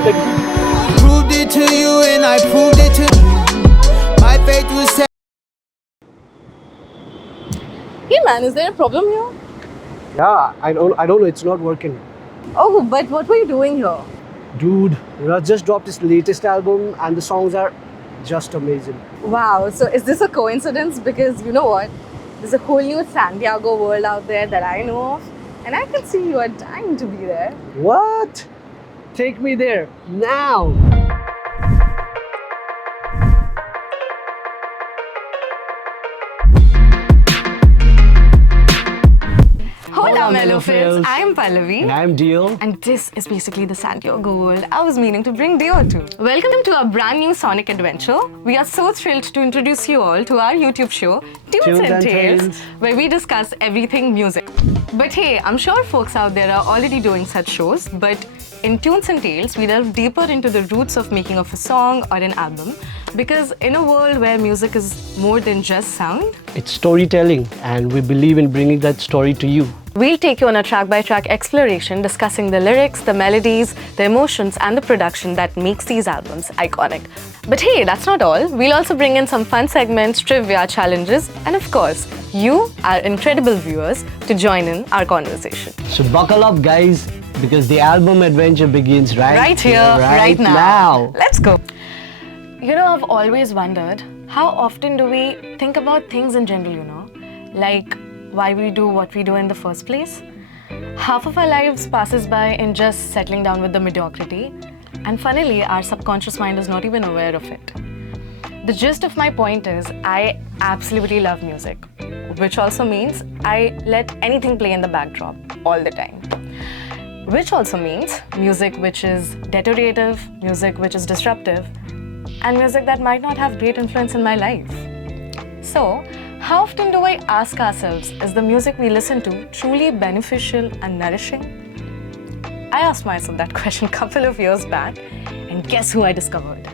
Proved it to you and I proved it to my faith was set. Hey man, is there a problem here? Yeah, I don't know, it's not working. Oh, but what were you doing here? Dude, Russ just dropped his latest album and the songs are just amazing. Wow, so is this a coincidence? Because you know what? There's a whole new Santiago world out there that I know of, and I can see you are dying to be there. What? Take me there, now! Hola, Melophiles. I'm Pallavi. And I'm Dio. And this is basically the Santiago world I was meaning to bring Dio to. Welcome to our brand new Sonic adventure. We are so thrilled to introduce you all to our YouTube show, Tunes and Tales, where we discuss everything music. But hey, I'm sure folks out there are already doing such shows, but in Tunes and Tales, we delve deeper into the roots of making of a song or an album. Because in a world where music is more than just sound, it's storytelling, and we believe in bringing that story to you. we'll take you on a track-by-track exploration discussing the lyrics, the melodies, the emotions and the production that makes these albums iconic. But hey, that's not all. We'll also bring in some fun segments, trivia, challenges, and of course, you, our incredible viewers, to join in our conversation. So buckle up, guys, because the album adventure begins Right here, right now. Let's go. You know, I've always wondered, how often do we think about things in general, you know? Like, why we do what we do in the first place? Half of our lives passes by in just settling down with the mediocrity, and funnily, our subconscious mind is not even aware of it. The gist of my point is, I absolutely love music, which also means I let anything play in the backdrop all the time. Which also means music which is deteriorative, music which is disruptive, and music that might not have great influence in my life. So, how often do I ask ourselves, is the music we listen to truly beneficial and nourishing? I asked myself that question a couple of years back, and guess who I discovered?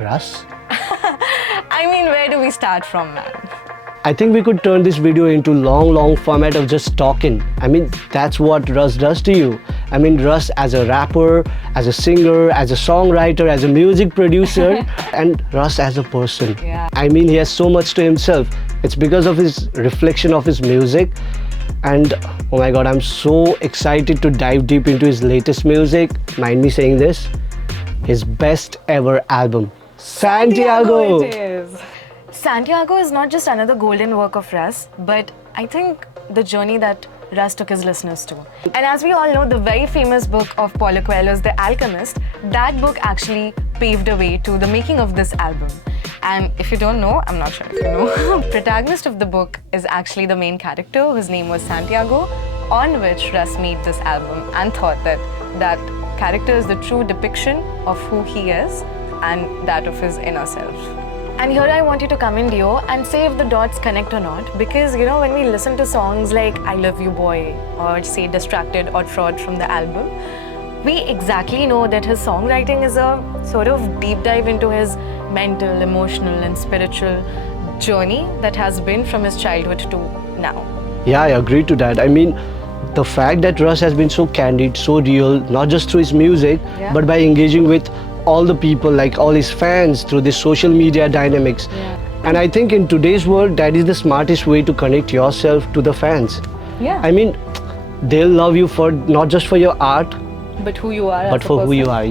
Russ? I mean, where do we start from, man? I think we could turn this video into long format of just talking. I mean, that's what Russ does to you. I mean, Russ as a rapper, as a singer, as a songwriter, as a music producer, and Russ as a person. Yeah. I mean, he has so much to himself. It's because of his reflection of his music. And oh my god, I'm so excited to dive deep into his latest music. Mind me saying this? His best ever album, Santiago. It is. Santiago is not just another golden work of Russ, but I think the journey that Russ took his listeners to. And as we all know, the very famous book of Paulo Coelho's The Alchemist, that book actually paved the way to the making of this album. And if you don't know, I'm not sure if you know, the protagonist of the book is actually the main character, whose name was Santiago, on which Russ made this album and thought that that character is the true depiction of who he is and that of his inner self. And here I want you to come in, Dio, and say if the dots connect or not, because you know, when we listen to songs like I Love You Boy or say Distracted or Fraud from the album, we exactly know that his songwriting is a sort of deep dive into his mental, emotional and spiritual journey that has been from his childhood to now. Yeah, I agree to that. I mean, the fact that Russ has been so candid, so real, not just through his music, but by engaging with all the people, like all his fans, through this social media dynamics. And I think in today's world, that is the smartest way to connect yourself to the fans. I mean, they'll love you for not just for your art, but who you are, but for who you are.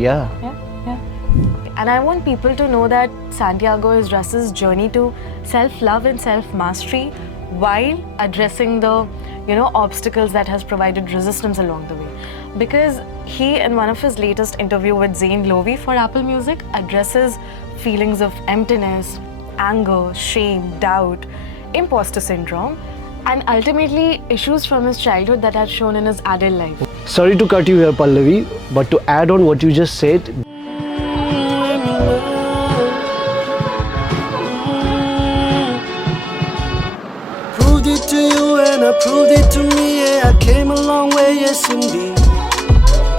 And I want people to know that Santiago is Russ's journey to self-love and self-mastery while addressing the, you know, obstacles that has provided resistance along the way. Because he, in one of his latest interview with Zayn Lowy for Apple Music, addresses feelings of emptiness, anger, shame, doubt, imposter syndrome, and ultimately issues from his childhood that had shown in his adult life. Sorry to cut you here, Pallavi, but to add on what you just said, Proved it to you and I proved it to me. Yeah, I came a long way, yes indeed.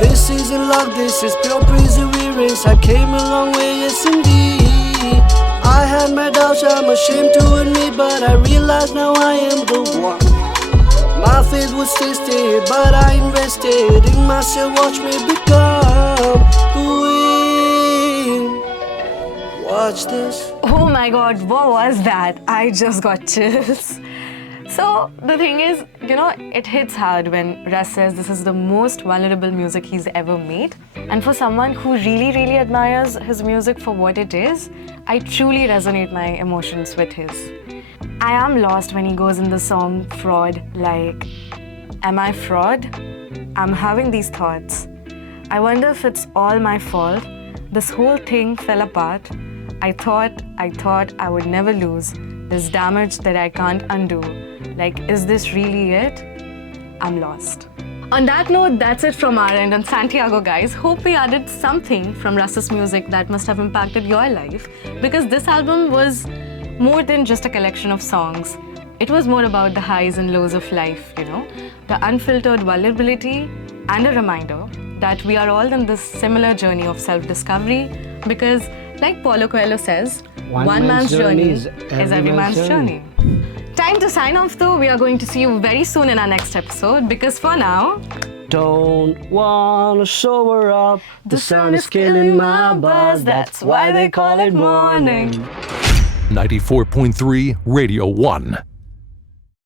This isn't luck, this is pure perseverance. I came a long way, yes indeed. I had my doubts, I'm ashamed to admit, but I realize now I am the one. My faith was tested, but I invested in myself. Watch me become who watch this. Oh my god, what was that? I just got chills. So the thing is, it hits hard when Russ says this is the most vulnerable music he's ever made. And for someone who really, really admires his music for what it is, I truly resonate my emotions with his. I am lost when he goes in the song Fraud, like, am I fraud? I'm having these thoughts. I wonder if it's all my fault. This whole thing fell apart. I thought I would never lose. There's damage that I can't undo. Like, is this really it? I'm lost. On that note, that's it from our end on Santiago, guys. Hope we added something from Russ's music that must have impacted your life, because this album was more than just a collection of songs. It was more about the highs and lows of life, the unfiltered vulnerability, and a reminder that we are all in this similar journey of self-discovery, because like Paulo Coelho says, one man's journey is every man's journey. Time to sign off though. We are going to see you very soon in our next episode, because for now, Don't wanna sober up. The sun is killing my buzz. That's why they call it morning. 94.3 Radio 1.